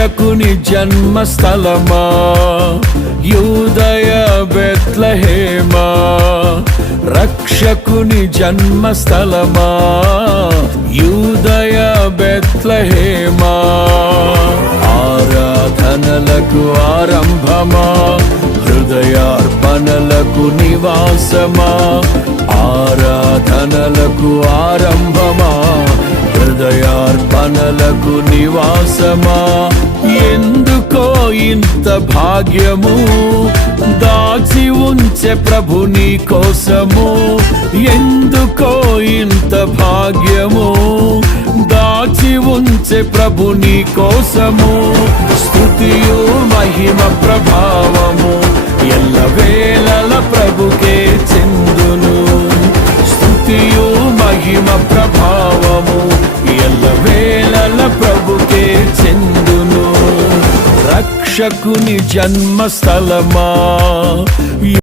రక్షకుని జన్మస్థలమా, యూదయ బెత్లెహేమా. రక్షకుని జన్మస్థలమా, యూదయ బెత్లెహేమా. ఆరాధనలకు ఆరంభమా, హృదయార్పణలకు నివాసమా. ఆరాధనలకు ఆరంభమా, హృదయార్పణలకు నివాసమా. ఎందుకో ఇంత భాగ్యము దాచి ఉంచే ప్రభు నీ కోసము. ఎందుకో ఇంత భాగ్యము దాచి ఉంచే ప్రభు నీ కోసము. స్తుతియు మహిమ ప్రభావము ఎల్లవేళల ప్రభుకే చెందును. స్తుతియు మహిమ ప్రభావము ఎల్లవేళల ప్రభుకే చెందును. రక్షకుని జన్మస్థలమా,